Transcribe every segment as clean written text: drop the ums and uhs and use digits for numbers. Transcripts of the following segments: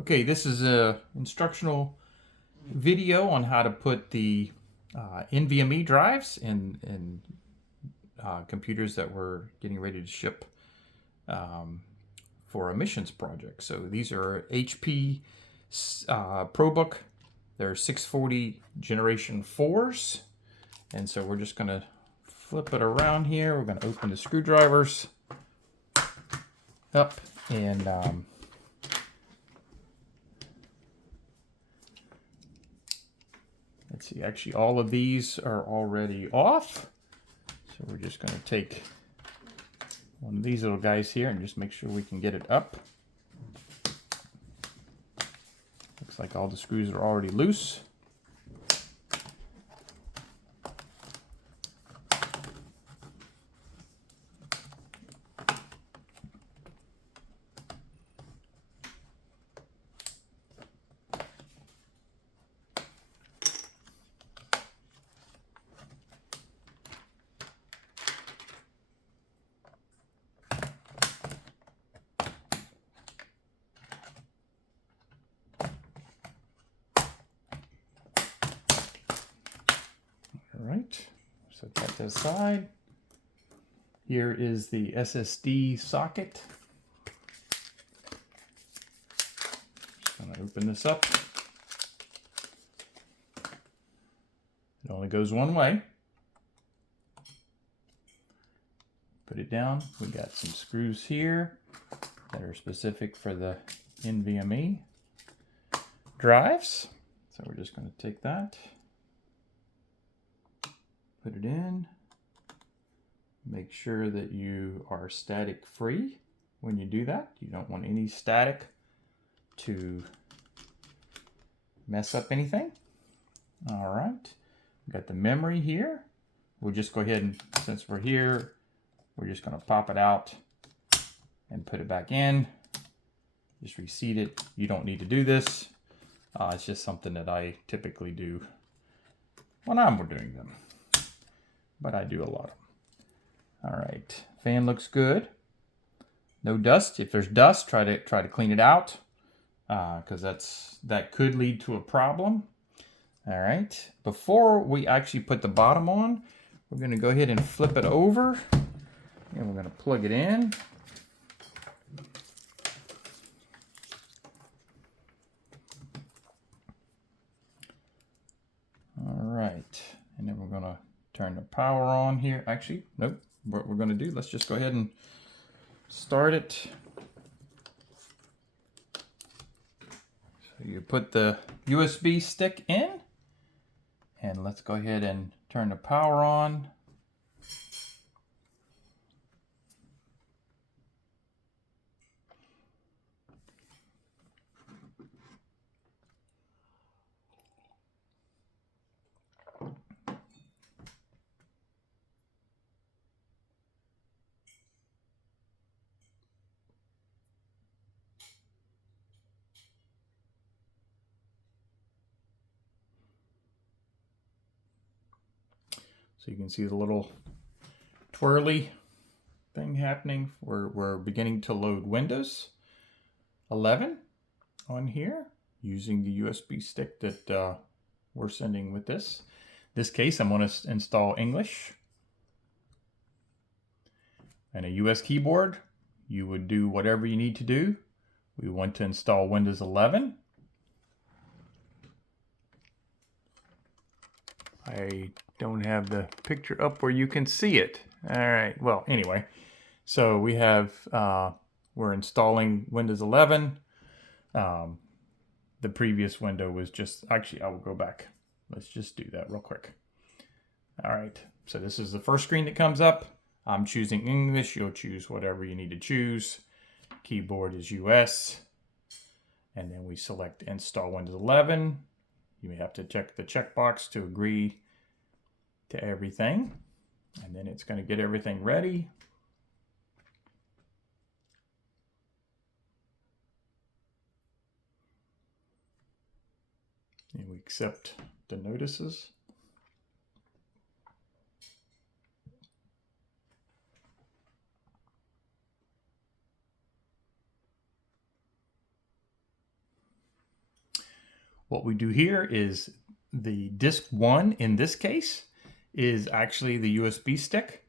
Okay, this is a instructional video on how to put the NVMe drives in computers that we're getting ready to ship for a missions project. So these are HP ProBook. They're 640 Generation 4s. And so we're just going to flip it around here. We're going to open the screwdrivers up and let's see, actually all of these are already off. So we're just going to take one of these little guys here and just make sure we can get it up. Looks like all the screws are already loose. Right, set that to the side. Here is the SSD socket. Just going to open this up. It only goes one way. Put it down. We got some screws here that are specific for the NVMe drives. So we're just going to take that. Put it in. Make sure that you are static free when you do that. You don't want any static to mess up anything. All right, we got the memory here. We'll just go ahead and, since we're here, we're just going to pop it out and put it back in. Just reseat it. You don't need to do this. It's just something that I typically do when I'm doing them, but I do a lot of them. All right, fan looks good. No dust. If there's dust, try to clean it out, because that could lead to a problem. All right, before we actually put the bottom on, we're going to go ahead and flip it over, and we're going to plug it in. All right, and then we're going to turn the power on here. Actually, nope. What we're going to do, let's just go ahead and start it. So you put the USB stick in, and let's go ahead and turn the power on. So you can see the little twirly thing happening. We're beginning to load Windows 11 on here using the USB stick that we're sending with this. In this case, I'm going to install English. And a US keyboard, you would do whatever you need to do. We want to install Windows 11. I don't have the picture up where you can see it. All right, well, anyway, so we have, we're installing Windows 11. The previous window was just, actually, I will go back. Let's just do that real quick. All right, so this is the first screen that comes up. I'm choosing English. You'll choose whatever you need to choose. Keyboard is US. And then we select Install Windows 11. You may have to check the checkbox to agree to everything. And then it's going to get everything ready. And we accept the notices. What we do here is the disk 1 in this case is actually the USB stick.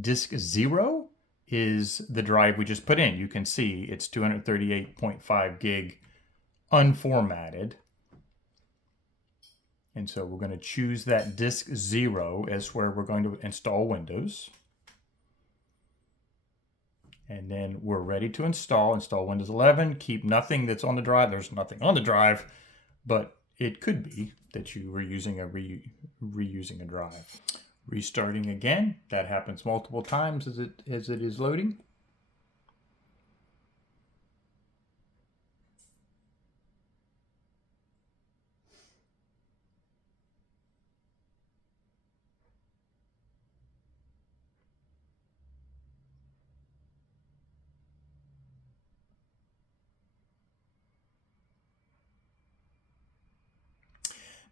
Disk 0 is the drive we just put in. You can see it's 238.5 gig unformatted. And so we're going to choose that disk 0 as where we're going to install Windows. And then we're ready to install Windows 11. Keep nothing that's on the drive. There's nothing on the drive, but it could be that you were using reusing a drive. Restarting again. That happens multiple times as it is loading.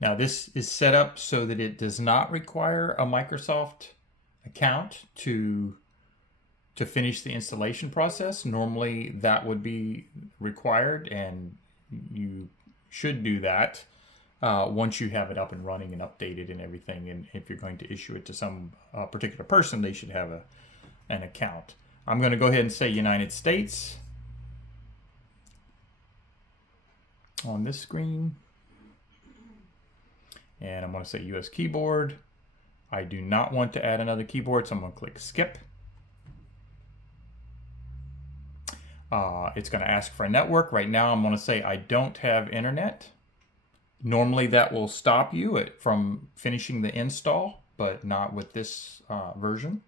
Now this is set up so that it does not require a Microsoft account to finish the installation process. Normally that would be required, and you should do that once you have it up and running and updated and everything. And if you're going to issue it to some particular person, they should have an account. I'm going to go ahead and say United States on this screen. And I'm going to say US keyboard. I do not want to add another keyboard, so I'm going to click skip. It's going to ask for a network. Right now I'm going to say I don't have internet. Normally that will stop you from finishing the install, but not with this version.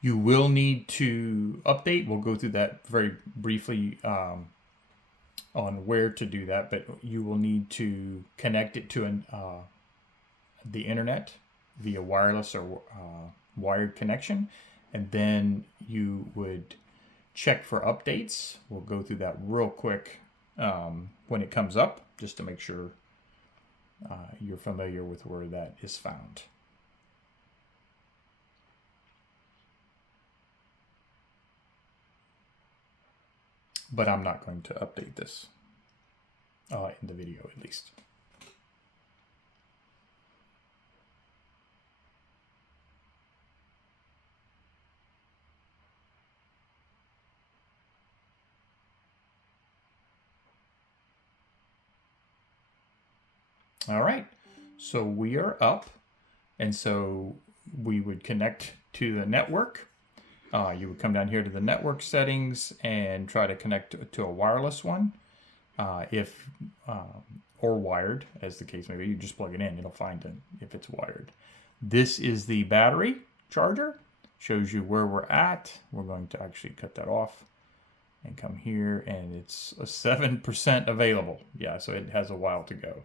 You will need to update. We'll go through that very briefly on where to do that, but you will need to connect it to the internet via wireless or wired connection, and then you would check for updates. We'll go through that real quick when it comes up, just to make sure you're familiar with where that is found. But I'm not going to update this in the video, at least. All right, so we are up, and so we would connect to the network. You would come down here to the network settings and try to connect to a wireless one, or wired, as the case may be. You just plug it in, it'll find it if it's wired. This is the battery charger. Shows you where we're at. We're going to actually cut that off and come here, and it's a 7% available. Yeah, so it has a while to go.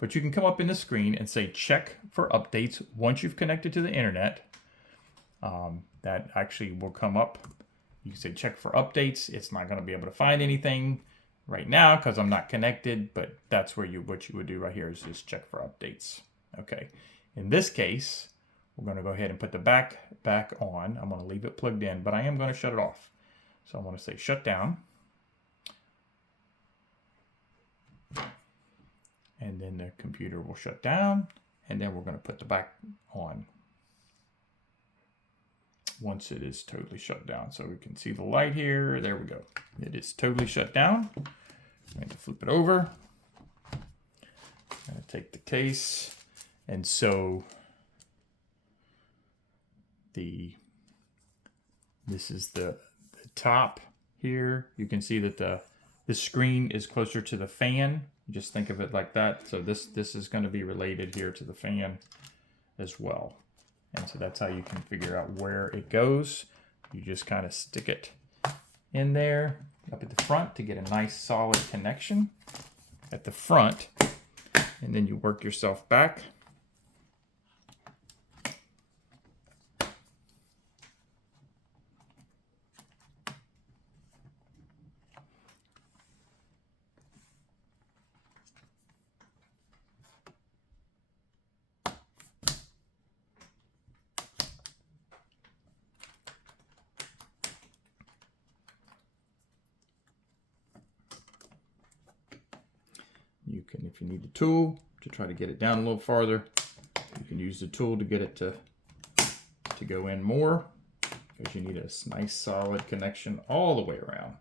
But you can come up in the screen and say check for updates once you've connected to the internet. That actually will come up. You can say check for updates. It's not going to be able to find anything right now because I'm not connected, but that's where what you would do right here is just check for updates. Okay. In this case, we're going to go ahead and put the back on. I'm going to leave it plugged in, but I am going to shut it off. So I'm going to say shut down. And then the computer will shut down, and then we're going to put the back on once it is totally shut down. So we can see the light here. There we go. It is totally shut down. I'm going to flip it over. I'm going to take the case. And so this is the top here. You can see that the screen is closer to the fan. Just think of it like that. So this is going to be related here to the fan as well. And so that's how you can figure out where it goes. You just kind of stick it in there up at the front to get a nice solid connection at the front. And then you work yourself back. If you need the tool to try to get it down a little farther, you can use the tool to get it to go in more, because you need a nice solid connection all the way around.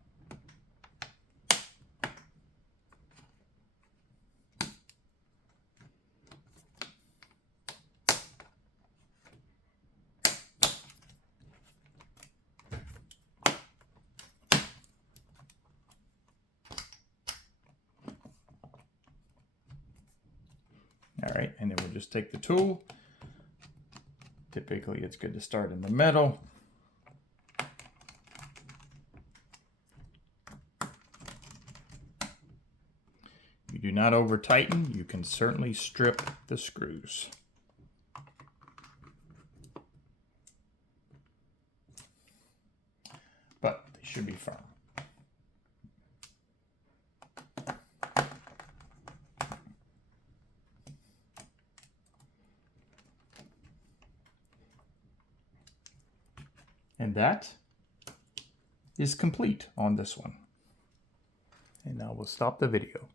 All right, and then we'll just take the tool. Typically, it's good to start in the middle. You do not over tighten. You can certainly strip the screws. But they should be firm. And that is complete on this one. And now we'll stop the video.